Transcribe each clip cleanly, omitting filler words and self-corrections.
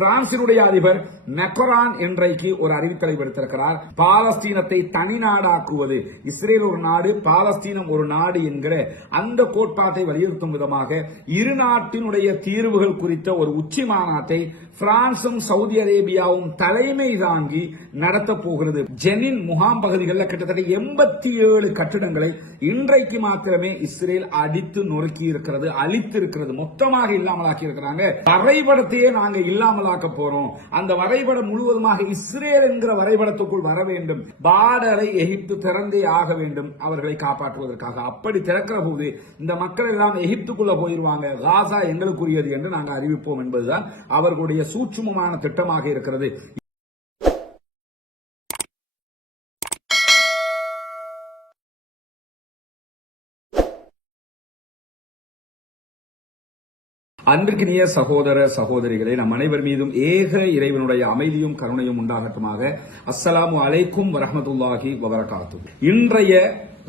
பிரான்சினுடைய அதிபர் மெக்ரான் இன்றைக்கு ஒரு அறிவித்தலை விடுத்திருக்கிறார். பாலஸ்தீனத்தை தனி நாடாக்குவது, இஸ்ரேல் ஒரு நாடு பாலஸ்தீனம் ஒரு நாடு என்கிற அந்த கோட்பாட்டை வலியுறுத்தும் விதமாக இரு நாட்டினுடைய தீர்வுகள் குறித்த ஒரு உச்சி மாநாட்டை பிரான்சும் சவுதி அரேபியாவும் தலைமை தாங்கி நடத்த போகிறது. ஜெனின் முகாம் பகுதிகளில் கிட்டத்தட்ட 87 கட்டிடங்களை இன்றைக்கு மாத்திரமே இஸ்ரேல் அடித்து நொறுக்கி இருக்கிறது, அழித்து இருக்கிறது, மொத்தமாக இல்லாமலாக்கி இருக்கிறாங்க. வரைபடத்தையே நாங்க இல்லாமலாக்க போறோம். அந்த வரைபடம் முழுவதுமாக இஸ்ரேல் என்கிற வரைபடத்துக்குள் வர வேண்டும். பார்டரை எகிப்து திறந்தே ஆக வேண்டும் அவர்களை காப்பாற்றுவதற்காக. அப்படி திறக்கிற போது இந்த மக்கள் எல்லாம் எகிப்துக்குள்ள போயிருவாங்க, காசா எங்களுக்குரியது என்று நாங்கள் அறிவிப்போம் என்பதுதான் அவர்களுடைய சூட்சுமமான திட்டமாக இருக்கிறது. அன்பிற்கினிய சகோதர சகோதரிகளே, நம் அனைவர் மீதும் ஏக இறைவனுடைய அமைதியும் கருணையும் உண்டாகட்டுமாக. அஸ்ஸலாமு அலைக்கும் வரஹ்மத்துல்லாஹி வபரகாத்துஹு. இன்றைய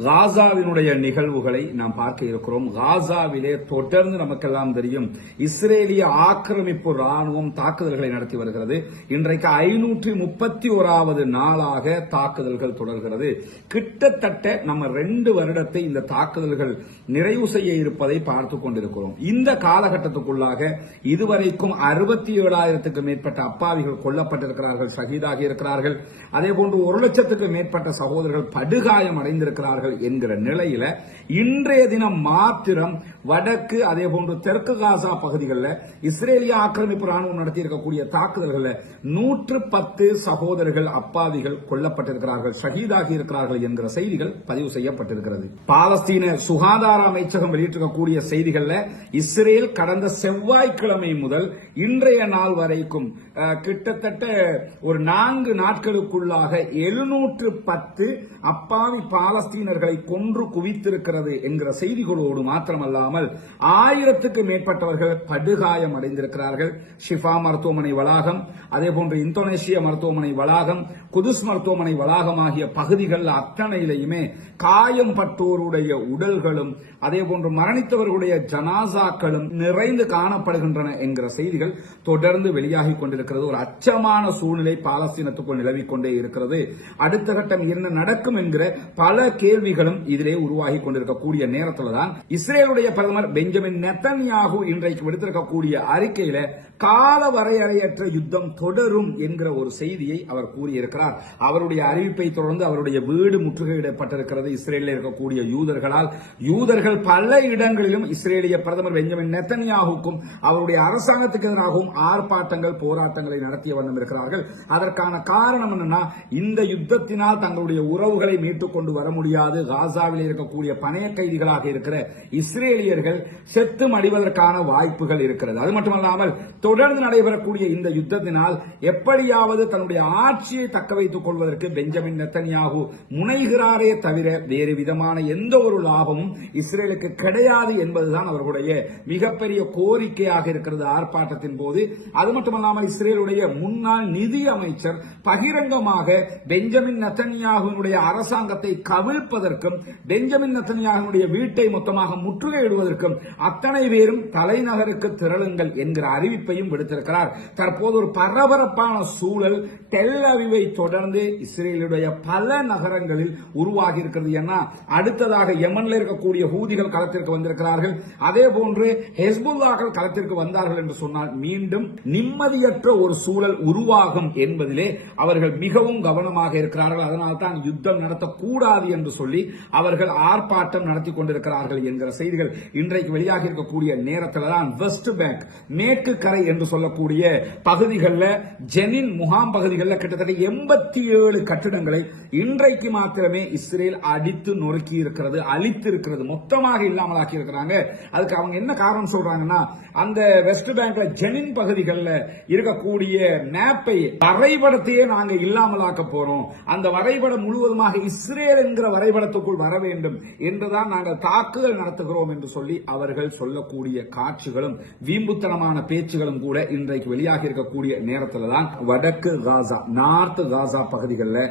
காசாவினுடைய நிகழ்வுகளை நாம் பார்க்க இருக்கிறோம். காசாவிலே தொடர்ந்து நமக்கெல்லாம் தெரியும் இஸ்ரேலிய ஆக்கிரமிப்பு ராணுவம் தாக்குதல்களை நடத்தி வருகிறது. இன்றைக்கு 531வது நாளாக தாக்குதல்கள் தொடர்கிறது. கிட்டத்தட்ட நம்ம 2 வருடத்தை இந்த தாக்குதல்கள் நிறைவு செய்ய இருப்பதை பார்த்துக் கொண்டிருக்கிறோம். இந்த காலகட்டத்துக்குள்ளாக இதுவரைக்கும் 67,000க்கும் மேற்பட்ட அப்பாவிகள் கொல்லப்பட்டிருக்கிறார்கள், ஷஹீதாகி இருக்கிறார்கள். அதேபோன்று 1 லட்சத்துக்கு மேற்பட்ட சகோதரர்கள் படுகாயம் அடைந்திருக்கிறார்கள் என்கிற நிலையில இன்றைய தினம் மாத்திரம் வடக்கு அதேபோன்று தெற்கு காசா பகுதிகளில் இஸ்ரேலிய ஆக்கிரமிப்பு ராணுவம் நடத்தி இருக்கக்கூடிய தாக்குதல்களில் 110 சகோதரர்கள் அப்பாவிகள் கொல்லப்பட்டிருக்கிறார்கள், ஷஹீதாகி இருக்கிறார்கள் என்கிற செய்திகள் பதிவு செய்யப்பட்டிருக்கிறது. பாலஸ்தீன சுகாதார அமைச்சகம் வெளியிட்டிருக்கக்கூடிய செய்திகள்ல இஸ்ரேல் கடந்த செவ்வாய்க்கிழமை முதல் இன்றைய நாள் வரைக்கும் கிட்டத்தட்ட ஒரு 4 நாட்களுக்குள்ளாக 710 அப்பாவி பாலஸ்தீனர்களை கொன்று குவித்திருக்கிறது என்கிற செய்திகளோடு மாத்திரமல்லாமல் 1000க்கும் மேற்பட்டவர்கள் படுகாயம் அடைந்திருக்கிறார்கள். ஷிஃபா மருத்துவமனை வளாகம், அதேபோன்று இந்தோனேஷிய மருத்துவமனை வளாகம், குதுஸ் மருத்துவமனை வளாகம் ஆகிய பகுதிகள் அத்தனையிலையுமே காயம் பட்டோருடைய உடல்களும் அதேபோன்று மரணித்தவர்களுடைய ஜனாசாக்களும் நிறைந்து காணப்படுகின்றன என்கிற செய்திகள் தொடர்ந்து வெளியாகி கொண்டிருக்கிறது. ஒரு அச்சமான சூழ்நிலை பாலஸ்தீனத்துக்குள் நிலவிக் கொண்டே இருக்கிறது. அடுத்த கட்டம் என்ன நடக்கும் என்கிற பல கேள்விகளும் இதிலே உருவாகி கொண்டிருக்கக்கூடிய நேரத்தில் தான் இஸ்ரேலுடைய பிரதமர் பெஞ்சமின் நெத்தன்யாகு இன்றைக்கு விடுத்திருக்கக்கூடிய அறிக்கையில கால வரையறையற்ற யுத்தம் தொடரும் என்கிற ஒரு செய்தியை அவர் கூறியிருக்கிறார். அவருடைய அறிவிப்பை தொடர்ந்து அவருடைய வீடு முற்றுகையிடப்பட்டிருக்கிறது இஸ்ரேலில் இருக்கக்கூடிய யூதர்களால். யூதர்கள் பல இடங்களிலும் இஸ்ரேலிய பிரதமர் பெஞ்சமின் நெத்தன்யாகுக்கும் அவருடைய அரசாங்கத்துக்கு எதிராகவும் ஆர்ப்பாட்டங்கள் போராட்டங்களை நடத்திய வண்ணம் இருக்கிறார்கள். அதற்கான காரணம் என்னன்னா, இந்த யுத்தத்தினால் தங்களுடைய உறவுகளை மீட்டுக் கொண்டு வர முடியாது. காசாவில் இருக்கக்கூடிய பணைய கைதிகளாக இருக்கிற இஸ்ரேலியர்கள் செத்து மடிவதற்கான வாய்ப்புகள் இருக்கிறது. அது மட்டுமல்லாமல் தொடர்ந்து நடைபெறக்கூடிய இந்த யுத்தத்தினால் எப்படியாவது தன்னுடைய ஆட்சியை தக்க வைத்துக் கொள்வதற்கு பெஞ்சமின் நெத்தன்யாகு முனைகிறாரே தவிர வேறு விதமான எந்த ஒரு லாபமும் இஸ்ரேலுக்கு கிடையாது என்பதுதான் அவர்களுடைய மிகப்பெரிய கோரிக்கையாக இருக்கிறது ஆர்ப்பாட்டத்தின் போது. அது மட்டுமல்லாமல் இஸ்ரேலுடைய முன்னாள் நிதி அமைச்சர் பகிரங்கமாக பெஞ்சமின் நெத்தன்யாகுவினுடைய அரசாங்கத்தை கவிழ்ப்பதற்கும் பெஞ்சமின் நெத்தன்யாகுவினுடைய வீட்டை மொத்தமாக முற்றுகையிடுவதற்கும் அத்தனை பேரும் தலைநகருக்கு திரளுங்கள் என்கிற அறிவிப்பையும் விடுத்திருக்கிறார். தற்போது ஒரு பரபரப்பான சூழல் டெல் அவிவை தொடர்ந்து இஸ்ரேலுடைய பல நகரங்களில் உருவாகி இருக்கிறது. ஏன்னா அடுத்ததாக யமன்ல இருக்கக்கூடிய ஹூதிகள் களத்திற்கு வந்திருக்கிறார்கள், அதே போன்று ஹெஸ்புல்லாக்கள் களத்திற்கு வந்தார்கள் என்று சொன்னால் மீண்டும் நிம்மதியற்ற ஒரு சூழல் உருவாகும் என்பதிலே அவர்கள் மிகவும் கவனமாக இருக்கிறார்கள். அதனால் தான் யுத்தம் நடத்தக்கூடாது என்று சொல்லி அவர்கள் ஆர்ப்பாட்டம் நடத்தி கொண்டிருக்கிறார்கள் என்கிற செய்திகள் இன்றைக்கு வெளியாக இருக்கக்கூடிய நேரத்தில் தான் வெஸ்ட் பேங்க் மேற்கு கரை என்று சொல்லக்கூடிய பகுதிகளில் ஜெனின் முகாம் பகுதிகளில் கிட்டத்தட்ட 87 கட்டிடங்களை இன்றைக்கு மாத்திரமே இஸ்ரேல் அடித்து நொறுக்கி இருக்கிறது, அழித்து இருக்கிறது, மொத்தமாக இல்லாமலாக்கி இருக்கிறாங்க. அதுக்கு அவங்க என்ன காரணம் சொல்றாங்கன்னா, அந்த வெஸ்ட் பேங்க்ல ஜெனின் பகுதிகளில் இருக்கக்கூடிய மேப்பை வரைபடத்தையே நாங்க இல்லாமலாக்க போறோம். அந்த வரைபடம் முழுவதுமாக இஸ்ரேல் என்கிற வரைபடம் பாலைவனத்துக்குள் வர வேண்டும் என்றுதான் நாங்கள் தாக்குதல் நடத்துகிறோம் என்று சொல்லி அவர்கள் சொல்லக்கூடிய காட்சிகளும் வீம்புத்தனமான பேச்சுகளும் கூட இன்றைக்கு வெளியாகி இருக்கக்கூடிய நேரத்தில் தான் வடக்கு காசா, நார்த் காசா பகுதிகளில்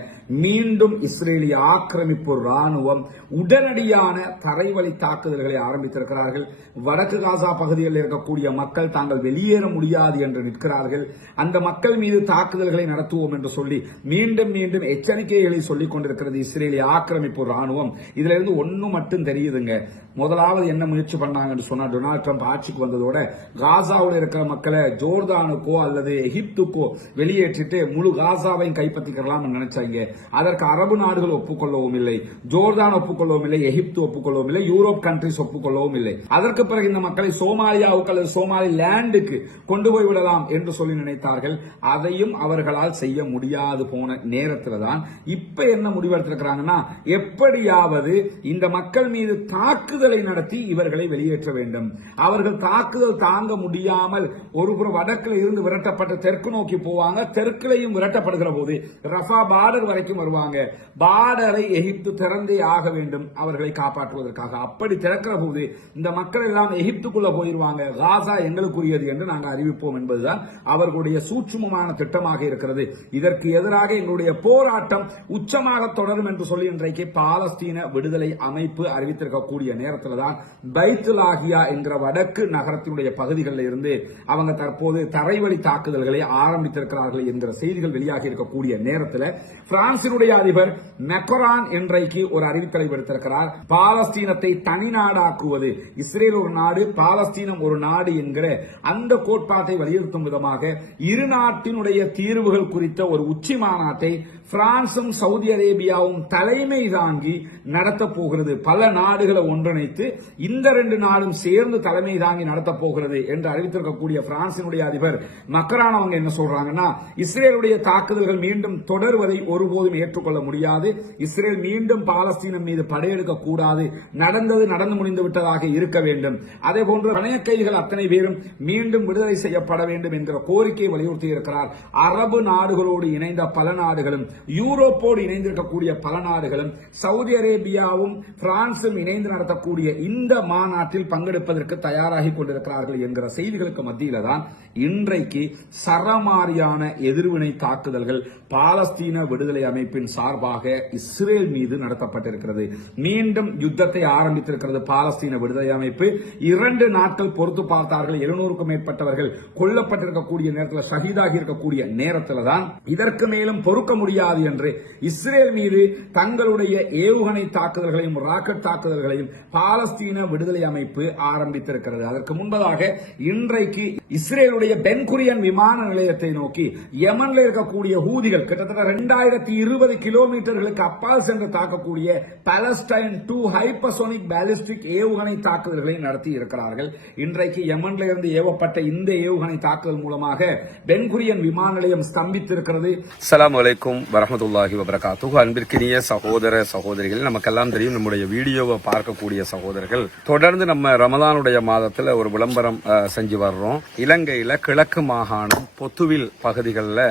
மீண்டும் இஸ்ரேலிய ஆக்கிரமிப்பு ராணுவம் உடனடியான தரைவழி தாக்குதல்களை ஆரம்பித்திருக்கிறார்கள். வடக்கு காசா பகுதிகளில் இருக்கக்கூடிய மக்கள் தாங்கள் வெளியேற முடியாது என்று நிற்கிறார்கள். அந்த மக்கள் மீது தாக்குதல்களை நடத்துவோம் என்று சொல்லி மீண்டும் மீண்டும் எச்சரிக்கைகளை சொல்லிக் கொண்டிருக்கிறது இஸ்ரேலிய ஆக்கிரமிப்பு ராணுவம். இதுல இருந்து ஒன்னு மட்டும் தெரியுதுங்க. முதலாவது என்ன முயற்சி பண்ணாங்கன்னு சொன்னா, டொனால்ட் ட்ரம்ப் ஆட்சிக்கு வந்ததோட காசாவில் இருக்கிற மக்களை ஜோர்தானுக்கோ அல்லது எகிப்துக்கோ வெளியேற்றிட்டு முழு காசாவையும் கைப்பற்றிக்கலாம் நினைச்சாங்க. அதற்கு அரபு நாடுகள் ஒப்புக்கொள்ளவும் இல்லை, ஜோர்தான் ஒப்புக்கொள்ளவும் இல்லை, எகிப்து ஒப்புக்கொள்ளவும் இல்லை, யூரோப் கண்ட்ரிஸ் ஒப்புக்கொள்ளவும் இல்லை. அதற்கு பிறகு இந்த மக்களை சோமாலியாவுக்கு அல்லது சோமாலி லேண்டுக்கு கொண்டு போய் விடலாம் என்று சொல்லி நினைத்தார்கள். அதையும் அவர்களால் செய்ய முடியாது போன நேரத்தில் தான் இப்ப என்ன முடிவெடுத்திருக்கிறாங்கன்னா, எப்படியாவது இந்த மக்கள் மீது தாக்குதலை நடத்தி இவர்களை வெளியேற்ற வேண்டும். அவர்கள் தாக்குதல் தாங்க முடியாமல் ஒருபுறம் வடக்கில் இருந்து விரட்டப்பட்ட தெற்கு நோக்கி போவாங்க. தெற்கிலையும் விரட்டப்படுகிற போது ரஃபா பார்டர் வரைக்கும் வருவாங்க. பார்டரை எகிப்து திறந்தே ஆக வேண்டும் அவர்களை காப்பாற்றுவதற்காக. அப்படி திறக்கிற போது இந்த மக்கள் எல்லாம் எகிப்துக்குள்ள போயிருவாங்க. காசா எங்களுக்குரியது என்று நாங்கள் அறிவிப்போம் என்பதுதான் அவர்களுடைய சூட்சுமமான திட்டமாக இருக்கிறது. இதற்கு எதிராக எங்களுடைய போராட்டம் உச்சமாக தொடரும் என்று சொல்லி இன்றைக்கு பாலஸ்தீன விடுதலை அமைப்பு அறிவித்திருக்கக்கூடிய நேரத்தில் தான் பைத்துலாகியா என்கிற வடக்கு நகரத்தினுடைய பகுதிகளில் இருந்து அவங்க தற்போது தரைவழி தாக்குதல்களை ஆரம்பித்திருக்கிறார்கள் என்கிற செய்திகள் வெளியாகி இருக்கக்கூடிய நேரத்தில் பிரான்சினுடைய அதிபர் மெக்ரான் இன்றைக்கு ஒரு அறிவித்தலை விடுத்திருக்கிறார். பாலஸ்தீனத்தை தனி நாடாக்குவது, இஸ்ரேல் ஒரு நாடு பாலஸ்தீனம் ஒரு நாடு என்கிற அந்த கோட்பாட்டை வலியுறுத்தும் விதமாக இரு நாட்டினுடைய தீர்வுகள் குறித்த ஒரு உச்சி மாநாட்டை பிரான்சும் சவுதி அரேபியாவும் தலைமை தாங்கி நடத்த போகிறது. பல நாடுகளை ஒன்றிணைத்து இந்த ரெண்டு நாடும் சேர்ந்து தலைமை தாங்கி நடத்த போகிறது என்று அறிவித்திருக்கக்கூடிய பிரான்சினுடைய அதிபர் மக்ரான் அவங்க என்ன சொல்றாங்கன்னா, இஸ்ரேலுடைய தாக்குதல்கள் மீண்டும் தொடர்வதை ஒருபோதும் ஏற்றுக்கொள்ள முடியாது. இஸ்ரேல் மீண்டும் பாலஸ்தீனம் மீது படையெடுக்க கூடாது. நடந்தது நடந்து முடிந்து விட்டதாக இருக்க வேண்டும். அதே போன்று பணைய கைதிகள் அத்தனை பேரும் மீண்டும் விடுதலை செய்யப்பட வேண்டும் என்கிற கோரிக்கையை வலியுறுத்தி இருக்கிறார். அரபு நாடுகளோடு இணைந்த பல நாடுகளும், யூரோப்போடு இணைந்திருக்கக்கூடிய பல நாடுகளும், சவுதி அரேபியாவும் பிரான்சும் இணைந்து நடத்தக்கூடிய இந்த மாநாட்டில் பங்கெடுப்பதற்கு தயாராகி கொண்டிருக்கிறார்கள் என்கிற செய்திகளுக்கு மத்தியில தான் இன்றைக்கு சரமாரியான எதிர்வினை தாக்குதல்கள் பாலஸ்தீன விடுதலை அமைப்பின் சார்பாக இஸ்ரேல் மீது நடத்தப்பட்டிருக்கிறது. மீண்டும் யுத்தத்தை ஆரம்பித்திருக்கிறது பாலஸ்தீன விடுதலை அமைப்பு. 2 நாட்கள் பொறுத்து பார்த்தார்கள். 700க்கும் மேற்பட்டவர்கள் கொல்லப்பட்டிருக்கக்கூடிய நேரத்தில், ஷஹீதாகி இருக்கக்கூடிய நேரத்தில் தான் இதற்கு மேலும் பொறுக்க முடியாது என்று இஸ்ரேல் மீது தங்களுடைய ஏவுகணை தாக்குதல்களையும் ராக்கெட் தாக்குதல்களையும் பாலஸ்தீன விடுதலை அமைப்பு ஆரம்பித்திருக்கிறது. அதற்கு முன்பதாக இன்றைக்கு இஸ்ரேலுடைய பென்குரியன் விமான நிலையத்தை நோக்கி யமன்ல இருக்கக்கூடிய ஹூதிகள் கிட்டத்தட்ட 2020 கிலோமீட்டர்களுக்கு அப்பால் சென்று தாக்கக்கூடிய பாலஸ்டைன் 2 ஹைப்பர்சோனிக் பாலிஸ்டிக் ஏவுகணை தாக்குதல்களை நடத்தி இருக்கிறார்கள். இன்றைக்கு யமன்ல இருந்து ஏவப்பட்ட இந்த ஏவுகணை தாக்குதல் மூலமாக பென்குரியன் விமான நிலையம் ஸ்தம்பித்திருக்கிறது. அஸ்ஸலாமு அலைக்கும் வரஹ்மத்துல்லாஹி வபரகாத்துஹு. அன்பிற்கினிய சகோதர சகோதரிகள், நமக்கெல்லாம் தெரியும், நம்முடைய வீடியோவை பார்க்கக்கூடிய சகோதரர்கள் தொடர்ந்து நம்ம ரமலானுடைய மாதத்துல ஒரு விளம்பரம் செஞ்சு வர்றோம். இலங்கையில கிழக்கு மாகாணம் பொத்துவில் பகுதிகளில்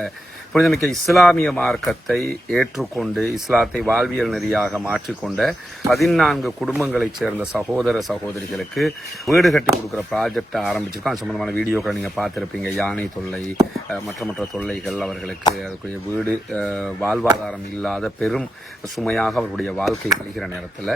புனிதமிக்க இஸ்லாமிய மார்க்கத்தை ஏற்றுக்கொண்டு இஸ்லாத்தை வாழ்வியல் நெறியாக மாற்றிக்கொண்ட 14 குடும்பங்களைச் சேர்ந்த சகோதர சகோதரிகளுக்கு வீடு கட்டி கொடுக்குற ப்ராஜெக்டை ஆரம்பிச்சிருக்கோம். அது சம்பந்தமான வீடியோக்களை நீங்கள் பார்த்துருப்பீங்க. யானை தொல்லை, மற்ற தொல்லைகள், அவர்களுக்கு அதுக்குரிய வீடு, வாழ்வாதாரம் இல்லாத பெரும் சுமையாக அவர்களுடைய வாழ்க்கை கழிகிற நேரத்தில்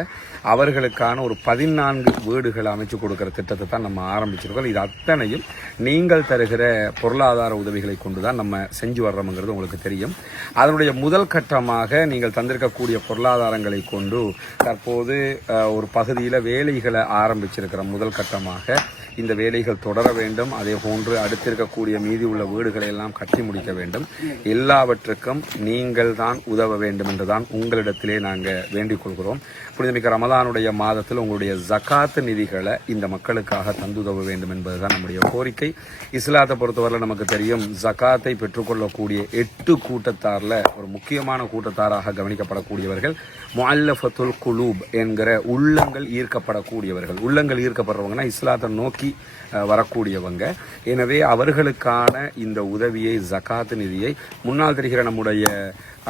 அவர்களுக்கான ஒரு 14 வீடுகள் அமைச்சு கொடுக்கிற திட்டத்தை தான் நம்ம ஆரம்பிச்சிருக்கோம். இது அத்தனையும் நீங்கள் தருகிற பொருளாதார உதவிகளை கொண்டுதான் நம்ம செஞ்சு வர்றோம். உங்களுக்கு தெரியும். அதனுடைய முதல் கட்டமாக நீங்கள் தந்திருக்கக்கூடிய பொருளாதாரங்களை கொண்டு தற்போது ஒரு பகுதியில் வேலைகளை ஆரம்பிச்சிருக்கிற முதல் கட்டமாக இந்த வேலைகள் தொடர வேண்டும். அதே போன்று அடுத்திருக்கக்கூடிய மீதி உள்ள வீடுகளை எல்லாம் கட்டி முடிக்க வேண்டும். எல்லாவற்றுக்கும் நீங்கள் தான் உதவ வேண்டும் என்றுதான் உங்களிடத்திலே நாங்கள் வேண்டிக் கொள்கிறோம். புனிதமிக்க ரமலானுடைய மாதத்தில் உங்களுடைய ஜகாத் நிதிகளை இந்த மக்களுக்காக தந்துதவ வேண்டும் என்பதுதான் நம்முடைய கோரிக்கை. இஸ்லாத்தை பொறுத்தவரை நமக்கு தெரியும், ஜகாத்தை பெற்றுக்கொள்ளக்கூடிய 8 கூட்டத்தாரில் ஒரு முக்கியமான கூட்டத்தாராக கவனிக்கப்படக்கூடியவர்கள் முஅல்லஃபத்துல் குலூப் என்கிற உள்ளங்கள் ஈர்க்கப்படக்கூடியவர்கள். உள்ளங்கள் ஈர்க்கப்படுறவங்கன்னா இஸ்லாத்தை நோக்கி வரக்கூடியவங்க. எனவே அவர்களுக்கான இந்த உதவியை, ஜகாத் நிதியை முன்னால் தெரிகிற நம்முடைய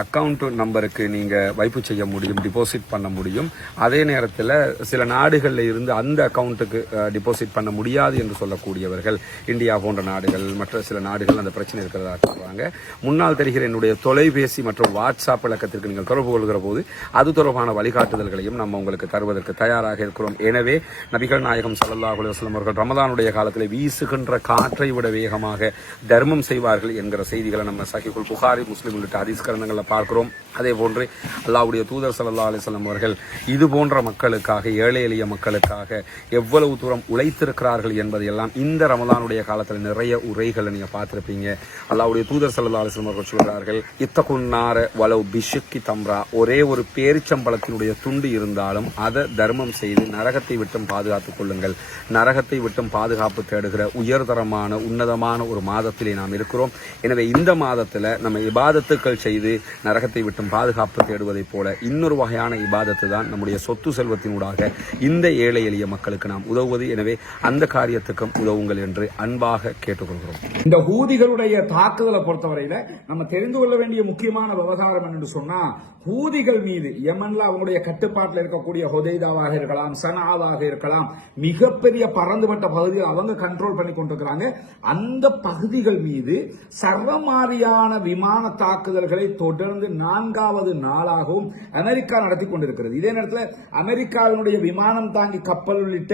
அக்கவுண்ட் நம்பருக்கு நீங்க வைப்பு செய்ய முடியும், டிபாசிட் பண்ண முடியும். அதே நேரத்தில் சில நாடுகளில் இருந்து அந்த அக்கவுண்ட்டுக்கு டிபாசிட் பண்ண முடியாது என்று சொல்லக்கூடியவர்கள் இந்தியா போன்ற நாடுகள், மற்ற சில நாடுகள் அந்த பிரச்சனை இருக்கிறதா சொல்றாங்க. முன்னால் தெரிகிற என்னுடைய தொலைபேசி மற்றும் வாட்ஸ்அப் இலக்கத்திற்கு நீங்கள் தொடர்பு கொள்கிற போது அது தொடர்பான வழிகாட்டுதல்களையும் நம்ம உங்களுக்கு தருவதற்கு தயாராக இருக்கிறோம். எனவே நபிகள் நாயகம் ஸல்லல்லாஹு அலைஹி வஸல்லம் அவர்கள் ரமலானுடைய காலத்தில் வீசுகின்ற காற்றை விட வேகமாக தர்மம் செய்வார்கள் என்கிற செய்திகளை நம்ம சஹீஹுல் புகாரி, முஸ்லிம் உள்ளிட்ட ஹதீஸ் கிரந்தங்களில் பார்க்கிறோம். அதே போன்று அல்லாஹ்வுடைய தூதர் ஸல்லல்லாஹு அலைஹி வஸல்லம் அவர்கள் இது போன்ற மக்களுக்காக, ஏழை எளிய மக்களுக்காக எவ்வளவு தூரம் உழைத்திருக்கிறார்கள் என்பதையெல்லாம் இந்த ரமலானுடைய காலத்தில் நிறைய உரைகளை நீங்க பார்த்திருப்பீங்க. அல்லாஹ்வுடைய தூதர் ஸல்லல்லாஹு அலைஹி வஸல்லம் அவர்கள் சொல்கிறார்கள், இத்தகுன்னார வலவ் பிஷக்கி தம்ரா, ஒரே ஒரு பேரிச்சம்பழத்தினுடைய துண்டு இருந்தாலும் அதை தர்மம் செய்து நரகத்தை விட்டும் பாதுகாத்துக் கொள்ளுங்கள். நரகத்தை விட்டும் பாதுகாப்பு தேடுகிற உயர்தரமான உன்னதமான ஒரு மாதத்திலே நாம் இருக்கிறோம். எனவே இந்த மாதத்தில் நம்ம இபாதத்துக்கள் செய்து நரகத்தை விட்டும் பாதுகாப்பு தேடுவதைப் போல இன்னொரு வகையான இபாதத்து தான் நம்முடைய சொத்து செல்வத்தினூடாக இந்த ஏழை எளிய மக்களுக்கு நாம் உதவுவது. எனவே அந்த காரியத்துக்கும் உதவுங்கள் என்று அன்பாக கேட்டுக்கொள்கிறோம். இந்த ஹூதிகளுடைய தாக்குதலை பொறுத்தவரையில நம்ம தெரிந்து கொள்ள வேண்டிய முக்கியமான விவகாரம் என்று சொன்னா, ஹூதிகள் மீது யமன்ல அவங்களுடைய கட்டுப்பாட்டில் இருக்கக்கூடிய ஹுதைதாவாக இருக்கலாம், சனாவாக இருக்கலாம், மிகப்பெரிய பறந்துபட்ட பகுதி அவங்க கண்ட்ரோல் பண்ணி கொண்டிருக்கிறாங்க. அந்த பகுதிகள் மீது சர்வமாரியான விமான தாக்குதல்களை தொடர்ந்து 4வது நாளாகவும் அமெரிக்கா நடத்தி கொண்டிருக்கிறது. இதே நேரத்தில் அமெரிக்காவினுடைய விமானம் தாங்கி கப்பல் உள்ளிட்ட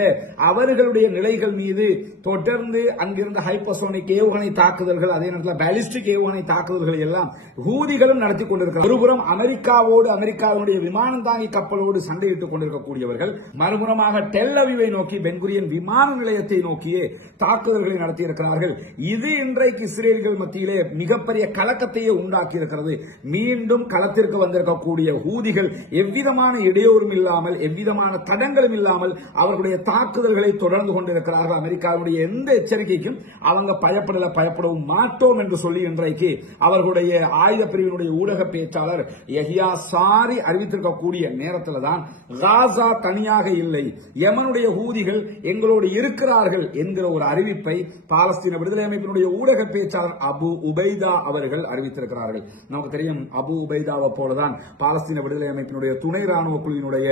அவர்களுடைய நிலைகள் மீது தொடர்ந்து அங்கிருந்த ஹைப்பர்சோனிக் ஏவுகணை தாக்குதல்கள், அதே நேரத்தில் பாலிஸ்டிக் ஏவுகணை தாக்குதல்களை எல்லாம் ஹூதிகளும் நடத்தி கொண்டிருக்கிறார். ஒருபுறம் அமெரிக்காவோடு, அமெரிக்காவினுடைய விமானம் தாங்கி கப்பலோடு சண்டையிட்டுக் கொண்டிருக்கக்கூடியவர்கள், மறுபுறமாக டெல் அவிவை நோக்கி, பென்குரியன் விமான நிலையத்தை நோக்கியே தாக்குதல்களை நடத்தி இருக்கிறார்கள். இது இன்றைக்கு இஸ்ரேலிகள் மத்தியிலே மிகப்பெரிய கலக்கத்தையே உண்டாக்கி இருக்கிறது. மீண்டும் களத்திற்கு வந்திருக்கக்கூடிய ஹூதிகள் எவ்விதமான இடையூறும் இல்லாமல், எவ்விதமான தடங்களும் இல்லாமல் அவர்களுடைய தாக்குதல்களை தொடர்ந்து கொண்டிருக்கிறார்கள். அமெரிக்காவுடைய எந்த எச்சரிக்கைக்கும் அவங்க பயப்படவும் மாட்டோம் என்று சொல்லி இன்றைக்கு அவர்களுடைய ஆயுத பிரிவினுடைய ஊடக பேச்சாளர் யஹ்யா சாரி அறிவித்திருக்கக்கூடிய நேரத்தில் தான் காசா தனியாக இல்லை, யமனுடைய ஹூதிகள் எங்களோடு இருக்கிறார்கள் என்கிற ஒரு அறிவிப்பை பாலஸ்தீன விடுதலை அமைப்பினுடைய ஊடக பேச்சாளர் அபு உபைதா அவர்கள் அறிவித்திருக்கிறார்கள். நமக்கு தெரியும், அபு உபைதாவை போலதான் பாலஸ்தீன விடுதலை அமைப்பினுடைய துணை ராணுவ குழுவினுடைய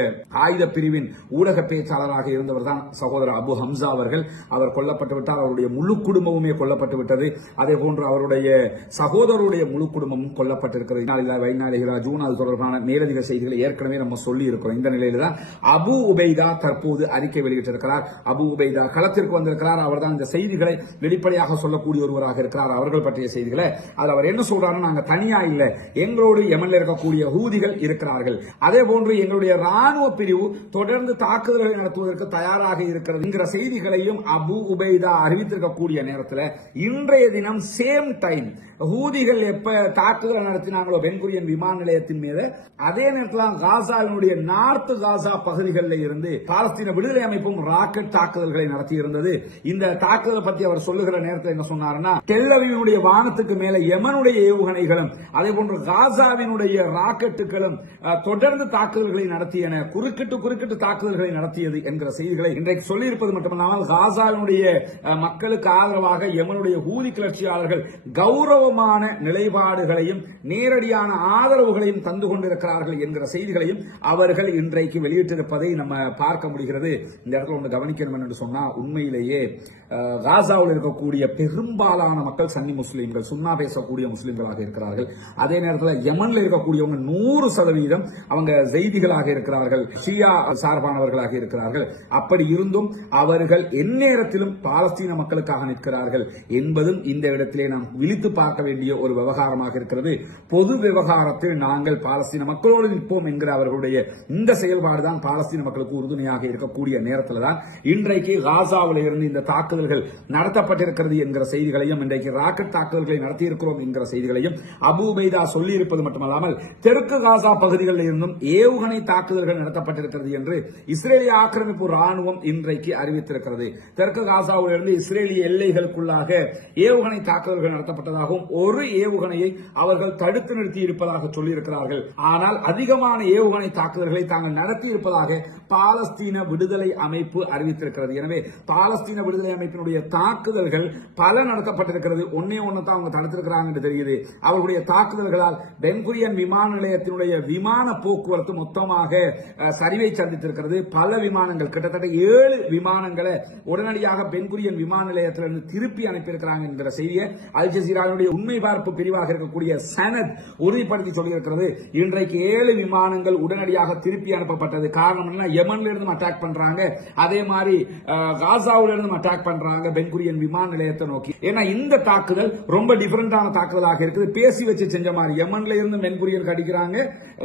ஆயுத பிரிவின் ஊடக பேச்சாளராக இருந்தவர் தான் சகோதரர் அபு ஹம்சா அவர்கள். அவர் கொல்லப்பட்டு விட்டார், அவருடைய முழு குடும்பமுமே கொல்லப்பட்டு விட்டது. அதே போன்று அவருடைய சகோதரருடைய முழு குடும்பமும் கொல்லப்பட்டிருக்கிறது. ஜூன் அது தொடர்பான மேலதிக செய்திகளை ஏற்கனவே நம்ம சொல்லி இருக்கிறோம். இந்த நிலையில தான் அபு உபைதா தற்போது அறிக்கை வெளியிட்டிருக்கிறார். அபு உபைதா களத்திற்கு வந்திருக்கிறார். அவர் தான் இந்த செய்திகளை வெளிப்படையாக சொல்லக்கூடிய ஒருவராக இருக்கிறார். அவர்கள் பற்றிய செய்திகளை அவர் என்ன சொல்றாரு, நாங்க தனியா இல்ல, எங்களோடு யமன்ல இருக்கக்கூடிய ஹூதிகள் இருக்கிறார்கள். அதே போன்று எங்களுடைய ராணுவ பிரிவு தொடர்ந்து தாக்குதல்களை நடத்துவதற்கு தயாராக இருக்கிறது என்கிற செய்திகளையும் அபு உபைதா அறிவித்திருக்கக்கூடிய நேரத்தில் இன்றைய தினம் சேம் டைம் ஹூதிகள் எப்ப தாக்குதல் நடத்தினாங்களோ பென்குரியன் விமான நிலையத்தின் மீது, அதே நேரத்தில் காசாவினுடைய நார்த் காசா பகுதிகளில் இருந்து பாலஸ்தீன விடுதலை அமைப்பும் ராக்கெட் தாக்குதல்களை நடத்தி இருந்தது. இந்த தாக்குதலை பற்றி அவர் சொல்லுகிற நேரத்தில் என்ன சொன்னார்னா, டெல் அவிவினுடைய வானத்துக்கு மேல யமனுடைய ஏவுகணைகளும் அதே போன்று காசாவினுடைய ராக்கெட்டுகளும் தொடர்ந்து தாக்குதல்களை நடத்தியன, குறுக்கிட்டு தாக்குதல்களை நடத்தியது என்கிற செய்திகளை இன்றைக்கு சொல்லியிருப்பது மட்டுமல்லாமல் காசாவினுடைய மக்களுக்கு ஆதரவாக யமனுடைய ஹூதி கிளர்ச்சியாளர்கள் கௌரவமான நிலைப்பாடுகளையும் நேரடியான ஆதரவுகளையும் தந்து கொண்டிருக்கிறார்கள் என்கிற செய்திகளையும் அவர்கள் இன்றைக்கு வெளியிட்டிருப்பதை நம்ம பார்க்க முடிகிறது. இந்த இடத்துல ஒன்று கவனிக்கணும் என்று சொன்னா, உண்மையிலேயே காசாவில் இருக்கக்கூடிய பெரும்பாலான மக்கள் சன்னி முஸ்லீம்கள், சுன்னா பேசக்கூடிய முஸ்லீம்களாக இருக்கிறார்கள். அதே நேரத்தில் யமன்ல இருக்கக்கூடியவங்க 100% அவங்க செய்திகளாக இருக்கிறார்கள், ஷியா சார்பானவர்களாக இருக்கிறார்கள். அப்படி இருந்தும் அவர்கள் எந்நேரத்திலும் பாலஸ்தீன மக்களுக்காக நிற்கிறார்கள் என்பதும் இந்த இடத்திலே நாம் விழித்து பார்க்க வேண்டிய ஒரு விவகாரமாக இருக்கிறது. பொது விவகாரத்தில் நாங்கள் பாலஸ்தீன மக்களோடு நிற்போம் என்கிற அவர்களுடைய இந்த செயல்பாடுதான் பாலஸ்தீன மக்களுக்கு உறுதுணையாக இருக்கக்கூடிய நேரத்தில் தான் இன்றைக்கு காசாவில் இருந்து இந்த தாக்குதல்கள் நடத்தப்பட்டிருக்கிறது என்கிற செய்திகளையும், இன்றைக்கு ராக்கெட் தாக்குதல்களை நடத்தியிருக்கிறோம் என்கிற செய்திகளையும் அபு உபைதா சொல்லி இருப்பது மட்டுமல்லாமல் தெற்கு காசா பகுதிகளில் இருந்தும் ஏவுகணை தாக்குதல்கள் நடத்தப்பட்டிருக்கிறது என்று இஸ்ரேலிய ஆக்கிரமிப்பு ராணுவம் இன்றைக்கு அறிவித்திருக்கிறது. தெற்கு காசாவில் இருந்து இஸ்ரேலிய எல்லைகளுக்குள்ளாக ஏவுகணை தாக்குதல்கள் நடத்தப்பட்டதாகவும் ஒரு ஏவுகணையை அவர்கள் தடுத்து நிறுத்தி இருப்பதாக சொல்லியிருக்கிறார்கள். ஆனால் அதிகமான ஏவுகணை தாக்குதல்களை தாங்கள் நடத்தி இருப்பதாக பாலஸ்தீன விடுதலை அமைப்பு அறிவித்திருக்கிறது. எனவே பாலஸ்தீன விடுதலை அமைப்பினுடைய தாக்குதல்கள் பல நடத்தப்பட்டிருக்கிறது. ஒன்னே ஒன்னு தான் அவங்க தடுத்திருக்கிறாங்க என்று தெரியுது. அவர்களுடைய தாக்குதல்களால் பென்குரியன் விமான நிலையத்தினுடைய விமான போக்குவரத்து மொத்தமாக சரிவை சந்தித்திருக்கிறது. பல விமானங்கள் கிட்டத்தட்ட 7 விமானங்களை உடனடியாக பென்குரியன் விமான நிலையத்திலிருந்து திருப்பி அனுப்பியிருக்கிறாங்க என்கிற செய்தியை அல் ஜசீராவுடைய உண்மை பார்ப்பு பிரிவாக இருக்கக்கூடிய சனத் உறுதிப்படுத்தி சொல்லியிருக்கிறது. இன்றைக்கு 7 விமானங்கள் உடனடியாக திருப்பி அனுப்பப்பட்டது. காரணம் என்ன? யமன்ல இருந்து அட்டாக் பண்றாங்க, அதே மாதிரி காசாவுல இருந்து அட்டாக் பண்றாங்க பென்குரியன் விமான நிலையத்தை நோக்கி. ஏன்னா இந்த தாக்குதல் ரொம்ப டிஃபரெண்டான தாக்குதலாக இருக்குது. பேசி வச்சு செஞ்ச மாதிரி யமன்ல இருந்து பென்குரியன் அடிக்கிறாங்க,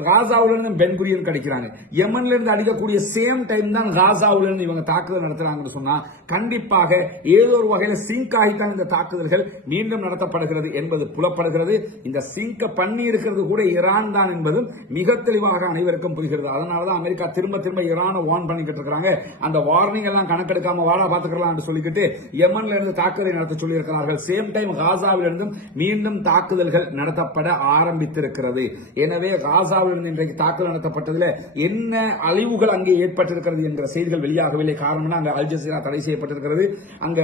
காசாவுல இருந்து பென்குரியன் அடிக்கிறாங்க. யமன்ல இருந்து அடிக்கக்கூடிய சேம் டைம் தான் காசாவுல இருந்து இவங்க தாக்குதல் நடத்துறாங்கன்னு சொன்னா கண்டிப்பாக ஏதோ ஒரு வகையில் சிங்க் ஆகித்தான் இந்த தாக்குதல்கள் மீண்டும் நடத்தப்படுகிறது என்பது புலப்படுகிறது. இந்த சிங்க பண்ணி இருக்கிறது கூட ஈரான் தான் என்பதும் மிக தெளிவாக அனைவருக்கும் புரிகிறது. அதனாலதான் அமெரிக்கா திரும்ப திரும்ப ஈரானை வார்ன் பண்ணிக்கிட்டு இருக்காங்க. அந்த வார்னிங் எல்லாம் கணக்கெடுக்காம வாடா பாத்துக்கலாம் சொல்லிக்கிட்டு யமன்ல இருந்து தாக்குதலை நடத்த சொல்லி இருக்கிறார்கள். சேம் டைம் காசாவில் இருந்தும் மீண்டும் தாக்குதல்கள் நடத்தப்பட ஆரம்பித்திருக்கிறது. எனவே காசாவில் இருந்து இன்றைக்கு தாக்குதல் நடத்தப்பட்டதில் என்ன அழிவுகள் அங்கே ஏற்பட்டிருக்கிறது என்கிற செய்திகள் வெளியாகவில்லை. காரணம் அங்க அல் ஜசீரா தடை செய்யப்பட்டிருக்கிறது. அங்க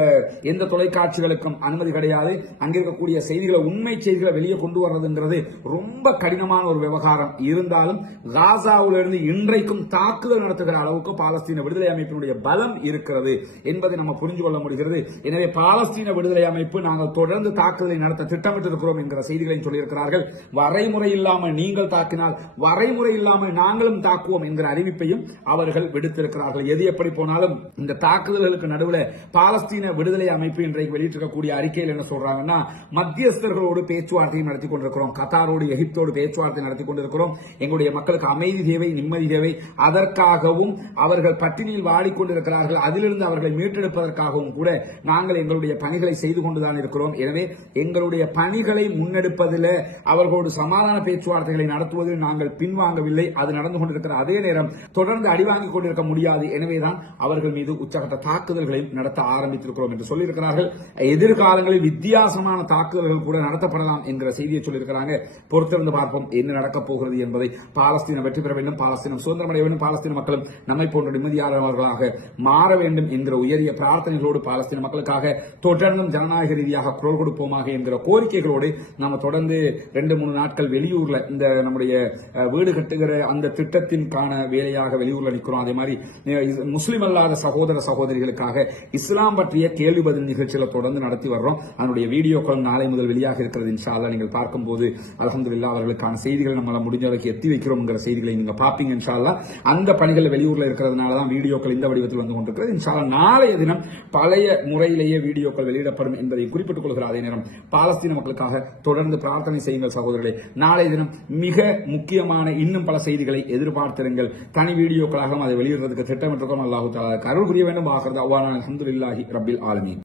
எந்த தொலைக்காட்சிகளுக்கும் அனுமதி கிடையாது. அங்க இருக்கக்கூடிய செய்திகளை, உண்மை செய்திகளை வெளியே கொண்டு வர்றதுன்றது ரொம்ப கடினமான ஒரு விவகாரம். இருந்தாலும் காசாவிலிருந்து இன்றைக்கும் தாக்குதல் நடத்துகிற அளவுக்கு பாலஸ்தீன விடுதலை அமைப்பினுடைய பலம் இருக்கிறது என்பதை நம்ம புரிந்து கொள்ள முடிகிறது. எனவே பாலஸ்தீன விடுதலை அமைப்பு நாங்கள் தொடர்ந்து தாக்குதலை நடத்த திட்டமிட்டிருக்கிறோம் என்கிற செய்திகளையும் சொல்லியிருக்கிறார்கள். வரைமுறை இல்லாமல் நீங்கள் தாக்கினால் வரைமுறை இல்லாமல் நாங்களும் தாக்குவோம் என்கிற அறிவிப்பையும் அவர்கள் விடுத்திருக்கிறார்கள். எது எப்படி போனாலும் இந்த தாக்குதல்களுக்கு நடுவில் பாலஸ்தீன விடுதலை அமைப்பு இன்றைக்கு வெளியிட்டிருக்கக்கூடிய அறிக்கையில் என்ன சொல்றாங்கன்னா, மத்தியஸ்தர்களோடு பேச்சுவார்த்தையை நடத்தி கொண்டிருக்கிறோம், கத்தாரோடு எகிப்தோடு பேச்சுவார்த்தை நடத்தி கொண்டிருக்கிறோம். எங்களுடைய மக்களுக்கு அமைதி தேவை, நிம்மதி தேவை. அதற்காகவும் அவர்கள் பட்டினியில் வாடிக்கொண்டிருக்கிறார்கள், அதிலிருந்து அவர்களை மீட்டெடுப்பதற்காகவும் கூட நாங்கள் எங்களுடைய பணிகளை செய்து கொண்டுதான் இருக்கிறோம். எனவே எங்களுடைய பணிகளை முன்னெடுப்பதில் அவர்களோடு சமாதான பேச்சுவார்த்தைகளை நடத்துவதில் நாங்கள் பின்வாங்கவில்லை. அது நடந்து கொண்டிருக்கிற அதே நேரம் தொடர்ந்து அடிவாங்கிக் கொண்டிருக்க முடியாது. எனவேதான் அவர்கள் மீது உச்சகட்ட தாக்குதல்களையும் நடத்த ஆரம்பித்திருக்கிறோம் என்று சொல்லியிருக்கிறார்கள். எதிர்காலங்களில் வித்தியாசமான தாக்குதல்கள் கூட நடத்தப்படலாம் என்கிற செய்தியை சொல்லியிருக்கிறாங்க. பொறுத்திருந்து பார்ப்போம் என்ன நடக்கப் போகிறது என்பதை. பாலஸ்தீனம் வெற்றி பெற வேண்டும், பாலஸ்தீனம் சுதந்திரமடைய வேண்டும், பாலஸ்தீன மக்களும் நம்மை போன்ற நிம்மதியாளர்களாக மாற வேண்டும் என்கிற உயரிய பிரார்த்தனைகளோடு பாலஸ்தீன மக்களுக்காக தொடர்ந்தும் ஜனநாயக ரீதியாக குரல் கொடுப்போமாக என்கிற கோரிக்கைகளோடு நாம தொடர்ந்து 2-3 நாட்கள் வெளியூர்ல இந்த நம்முடைய வீடு கட்டுகிற அந்த திட்டத்திற்கான வேலையாக வெளியூர்ல நிற்கிறோம். அதே மாதிரி முஸ்லிம் அல்லாத சகோதர சகோதரிகளுக்காக இஸ்லாம் பற்றிய கேள்வி பதில் நிகழ்ச்சிகளை தொடர்ந்து நடத்தி வர்றோம். அதனுடைய வீடியோக்கள் நாளை முதல் வெளியாக இருக்கிறது. இன்ஷா அல்லாஹ் நீங்கள் பார்க்கும்போது அல்ஹம்துலில்லாஹ் அவர்களுக்கான செய்திகள் நம்மளால முடிஞ்ச அளவுக்கு எத்தி வைக்கிறோம் செய்திகளை நீங்க பாப்பீங்க. இன்ஷா அல்லாஹ் அந்த பணிகள் வெளியூர்ல இருக்கிறதுனால தான் வீடியோக்கள் இந்த வடிவத்தில் வந்து கொண்டிருக்கிறது. இன்ஷா அல்லாஹ் நாளைய தினம் பழைய முறையிலேயே வீடியோக்கள் வெளியிடப்படும் என்பதை குறிப்பிட்டுக் கொள்கிற அதே நேரம் பாலஸ்தீன மக்களுக்காக தொடர்ந்து பிரார்த்தனை செய்யுங்கள் சகோதரர்களே. நாளைய தினம் மிக முக்கியமான இன்னும் பல செய்திகளை எதிர்பார்த்திருங்கள். தனி வீடியோக்களாக அதை வெளியிடுறதுக்கு திட்டமிட்டிருக்கோம். அல்லாஹ் தஆலா அருள் புரிய வேண்டும். ஆகிறது அல்ஹம்துலில்லாஹி ரப்பில் ஆலமீன்.